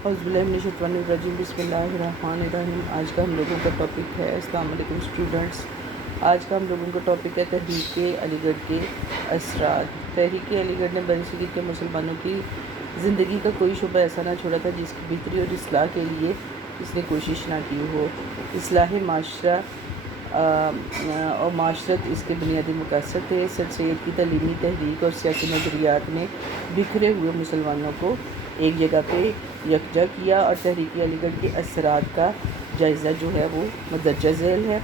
اعوذ باللہ من الشیطان الرجیم، بسم اللہ الرحمن الرحیم۔ آج کا ہم لوگوں کا ٹاپک ہے، السلام علیکم اسٹوڈنٹس۔ آج کا ہم لوگوں کا ٹاپک ہے تحریک علی گڑھ کے اثرات۔ تحریک علی گڑھ نے برصغیر کے مسلمانوں کی زندگی کا کوئی شعبہ ایسا نہ چھوڑا تھا جس کی بہتری اور اصلاح کے لیے اس نے کوشش نہ کی ہو۔ اصلاح معاشرہ اور معاشرت اس کے بنیادی مقاصد تھے۔ سر سید کی تعلیمی تحریک اور سیاسی نظریات نے بکھرے ہوئے مسلمانوں کو ایک جگہ پہ یکجا کیا اور تحریک علی گڑھ کے اثرات کا جائزہ جو ہے وہ مندرجہ ذیل ہے۔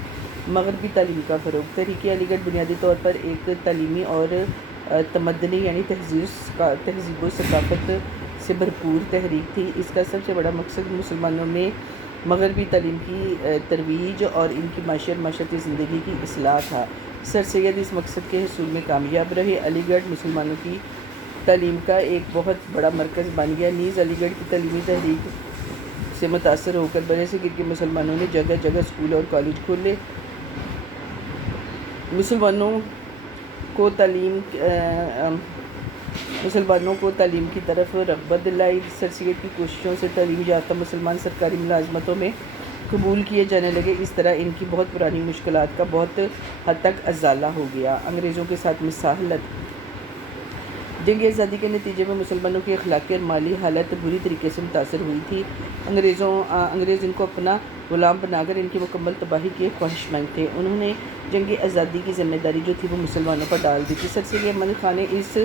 مغربی تعلیم کا فروغ۔ تحریک علی گڑھ بنیادی طور پر ایک تعلیمی اور تمدنی یعنی تہذیب و ثقافت سے بھرپور تحریک تھی۔ اس کا سب سے بڑا مقصد مسلمانوں میں مغربی تعلیم کی ترویج اور ان کی معاشی اور معاشرتی زندگی کی اصلاح تھا۔ سر سید اس مقصد کے حصول میں کامیاب رہے۔ علی گڑھ مسلمانوں کی تعلیم کا ایک بہت بڑا مرکز بن گیا۔ نیز علی گڑھ کی تعلیمی تحریک سے متاثر ہو کر برصغیر کے مسلمانوں نے جگہ جگہ اسکول اور کالج کھولے۔ مسلمانوں کو تعلیم کی طرف رغبت دلائی۔ سر سید کی کوششوں سے تعلیم یافتہ مسلمان سرکاری ملازمتوں میں قبول کیے جانے لگے۔ اس طرح ان کی بہت پرانی مشکلات کا بہت حد تک ازالہ ہو گیا۔ انگریزوں کے ساتھ مصالحت۔ جنگ آزادی کے نتیجے میں مسلمانوں کی اخلاقی اور مالی حالت بری طریقے سے متاثر ہوئی تھی۔ انگریز ان کو اپنا غلام بنا کر ان کی مکمل تباہی کے خواہشمند تھے۔ انہوں نے جنگ آزادی کی ذمہ داری جو تھی وہ مسلمانوں پر ڈال دی تھی۔ سر سید احمد خان نے اس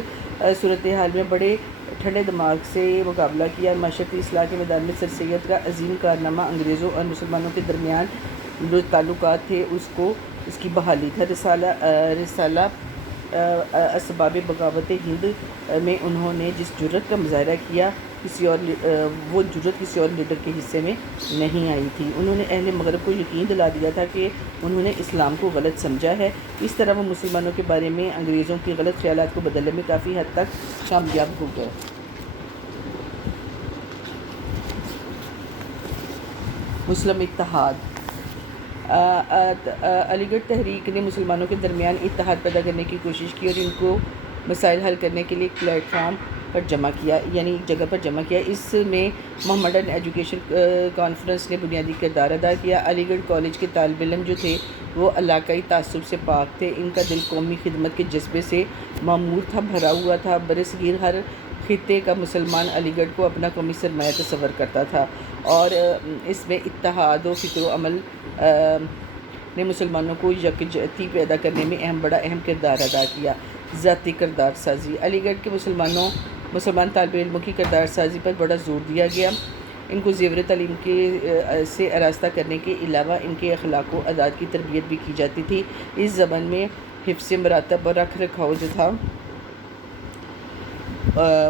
صورتحال میں بڑے ٹھنڈے دماغ سے مقابلہ کیا۔ معاشرتی اصلاح کے میدان میں سر سید کا عظیم کارنامہ انگریزوں اور مسلمانوں کے درمیان جو تعلقات تھے اس کی بحالی تھا۔ رسالہ اسباب بغاوت ہند میں انہوں نے جس جرأت کا مظاہرہ کیا وہ جرأت کسی اور لیڈر کے حصے میں نہیں آئی تھی۔ انہوں نے اہل مغرب کو یقین دلا دیا تھا کہ انہوں نے اسلام کو غلط سمجھا ہے۔ اس طرح وہ مسلمانوں کے بارے میں انگریزوں کی غلط خیالات کو بدلنے میں کافی حد تک کامیاب ہو گئے۔ مسلم اتحاد۔ علی گڑھ تحریک نے مسلمانوں کے درمیان اتحاد پیدا کرنے کی کوشش کی اور ان کو مسائل حل کرنے کے لیے ایک پلیٹ فارم پر جمع کیا یعنی ایک جگہ پر جمع کیا۔ اس میں محمدن ایجوکیشن کانفرنس نے بنیادی کردار ادا کیا۔ علی گڑھ کالج کے طالب علم جو تھے وہ علاقائی تعصب سے پاک تھے۔ ان کا دل قومی خدمت کے جذبے سے معمور تھا، بھرا ہوا تھا۔ برصغیر ہر خطے کا مسلمان علی گڑھ کو اپنا قومی سرمایہ تصور کرتا تھا اور اس میں اتحاد و فکر و عمل نے مسلمانوں کو یکجہتی پیدا کرنے میں بڑا اہم کردار ادا کیا۔ ذاتی کردار سازی۔ علی گڑھ کے مسلمان طالب علموں کی کردار سازی پر بڑا زور دیا گیا۔ ان کو زیور تعلیم سے آراستہ کرنے کے علاوہ ان کے اخلاق و عادات کی تربیت بھی کی جاتی تھی۔ اس زبان میں حفظ مراتب اور رکھ رکھاؤ جو تھا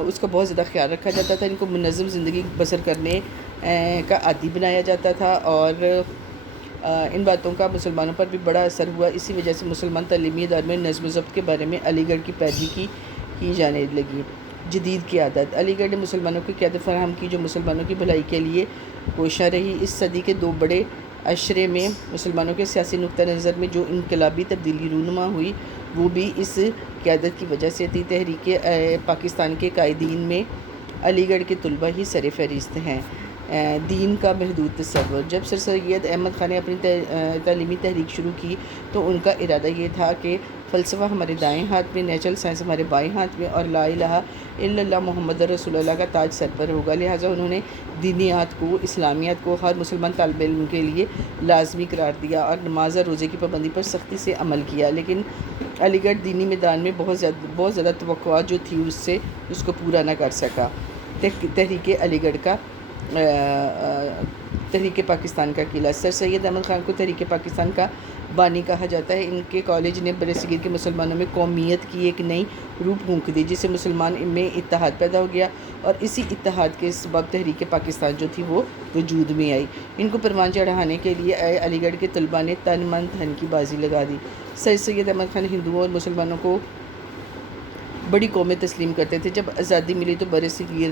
اس کا بہت زیادہ خیال رکھا جاتا تھا۔ ان کو منظم زندگی بسر کرنے کا عادی بنایا جاتا تھا اور ان باتوں کا مسلمانوں پر بھی بڑا اثر ہوا۔ اسی وجہ سے مسلمان تعلیمی اداروں میں نظم و ضبط کے بارے میں علی گڑھ کی پیروی کی جانے لگی۔ جدید قیادت۔ علی گڑھ نے مسلمانوں کو قیادت فراہم کی جو مسلمانوں کی بھلائی کے لیے کوشاں رہی۔ اس صدی کے 2 بڑے عشرے میں مسلمانوں کے سیاسی نقطہ نظر میں جو انقلابی تبدیلی رونما ہوئی وہ بھی اس قیادت کی وجہ سے تھی۔ تحریک پاکستان کے قائدین میں علی گڑھ کے طلباء ہی سر فہرست ہیں۔ دین کا محدود تصور۔ جب سر سید احمد خان نے اپنی تعلیمی تحریک شروع کی تو ان کا ارادہ یہ تھا کہ فلسفہ ہمارے دائیں ہاتھ میں، نیچرل سائنس ہمارے بائیں ہاتھ میں اور لا الہ الا اللہ محمد رسول اللہ کا تاج سر پر ہوگا۔ لہٰذا انہوں نے دینیات کو، اسلامیات کو ہر مسلمان طالب علم کے لیے لازمی قرار دیا اور نماز اور روزے کی پابندی پر سختی سے عمل کیا۔ لیکن علی گڑھ دینی میدان میں بہت زیادہ توقعات جو تھی اس کو پورا نہ کر سکا۔ تحریک پاکستان کا قلعہ۔ سر سید احمد خان کو تحریک پاکستان کا بانی کہا جاتا ہے۔ ان کے کالج نے برصغیر کے مسلمانوں میں قومیت کی ایک نئی روح پھونک دی جس سے مسلمان میں اتحاد پیدا ہو گیا اور اسی اتحاد کے سبب تحریک پاکستان جو تھی وہ وجود میں آئی۔ ان کو پروان چڑھانے کے لیے علی گڑھ کے طلباء نے تن من دھن کی بازی لگا دی۔ سر سید احمد خان ہندوؤں اور مسلمانوں کو بڑی قومیں تسلیم کرتے تھے۔ جب آزادی ملی تو برصغیر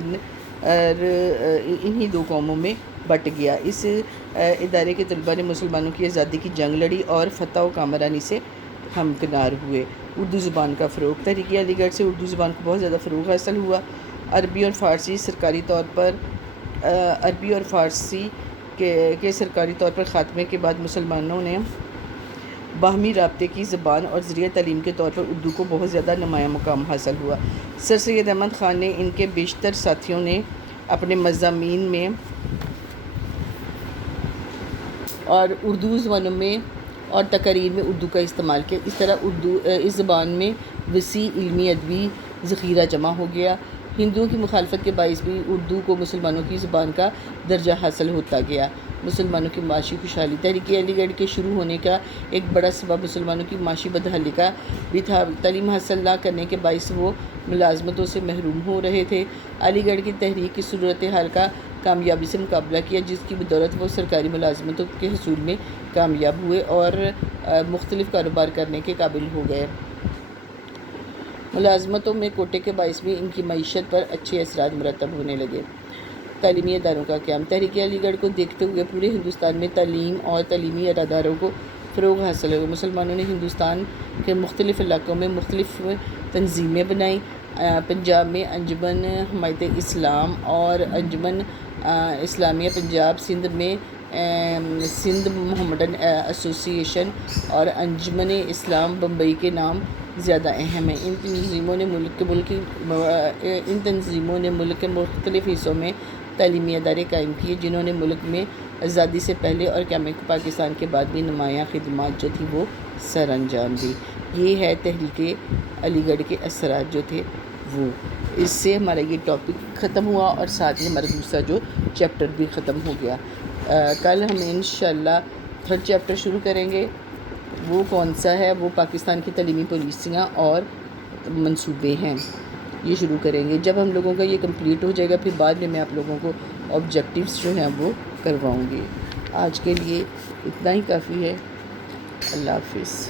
انہی 2 قوموں میں بٹ گیا۔ اس ادارے کے طلباء نے مسلمانوں کی آزادی کی جنگ لڑی اور فتح و کامرانی سے ہمکنار ہوئے۔ اردو زبان کا فروغ۔ تحریک علی گڑھ سے اردو زبان کو بہت زیادہ فروغ حاصل ہوا۔ عربی اور فارسی سرکاری طور پر عربی اور فارسی کے سرکاری طور پر خاتمے کے بعد مسلمانوں نے باہمی رابطے کی زبان اور ذریعہ تعلیم کے طور پر اردو کو بہت زیادہ نمایاں مقام حاصل ہوا۔ سر سید احمد خان نے ان کے بیشتر ساتھیوں نے اپنے مضامین میں اور اردو زبانوں میں اور تقاریر میں اردو کا استعمال کیا۔ اس طرح اس زبان میں وسیع علمی ادبی ذخیرہ جمع ہو گیا۔ ہندوؤں کی مخالفت کے باعث بھی اردو کو مسلمانوں کی زبان کا درجہ حاصل ہوتا گیا۔ مسلمانوں کی معاشی خوشحالی۔ تحریک علی گڑھ کے شروع ہونے کا ایک بڑا سبب مسلمانوں کی معاشی بدحالی کا بھی تھا۔ تعلیم حاصل نہ کرنے کے باعث وہ ملازمتوں سے محروم ہو رہے تھے۔ علی گڑھ کی تحریک کی صورتحال کا کامیابی سے مقابلہ کیا، جس کی بدولت وہ سرکاری ملازمتوں کے حصول میں کامیاب ہوئے اور مختلف کاروبار کرنے کے قابل ہو گئے۔ ملازمتوں میں کوٹے کے باعث بھی ان کی معیشت پر اچھے اثرات مرتب ہونے لگے۔ تعلیمی اداروں کا قیام۔ تحریک علی گڑھ کو دیکھتے ہوئے پورے ہندوستان میں تعلیم اور تعلیمی اداروں کو فروغ حاصل ہوا۔ مسلمانوں نے ہندوستان کے مختلف علاقوں میں مختلف تنظیمیں بنائیں۔ پنجاب میں انجمن حمایت اسلام اور انجمن اسلامیہ پنجاب، سندھ میں سندھ محمڈن ایسوسی ایشن اور انجمن اسلام بمبئی کے نام زیادہ اہم ہیں۔ ان تنظیموں نے ملک کے مختلف حصوں میں تعلیمی ادارے قائم کیے، جنہوں نے ملک میں آزادی سے پہلے اور قیام پاکستان کے بعد بھی نمایاں خدمات جو تھی وہ سر انجام دی۔ یہ ہے تحریک علی گڑھ کے اثرات جو تھے وہ۔ اس سے ہمارا یہ ٹاپک ختم ہوا اور ساتھ ہی ہمارا دوسرا جو چیپٹر بھی ختم ہو گیا۔ کل ہم انشاءاللہ تھرڈ چیپٹر شروع کریں گے۔ وہ کون سا ہے؟ وہ پاکستان کی تعلیمی پالیسیاں اور منصوبے ہیں، یہ شروع کریں گے۔ جب ہم لوگوں کا یہ کمپلیٹ ہو جائے گا پھر بعد میں آپ لوگوں کو آبجیکٹیوز جو ہیں وہ کرواؤں گی۔ آج کے لیے اتنا ہی کافی ہے۔ اللہ حافظ۔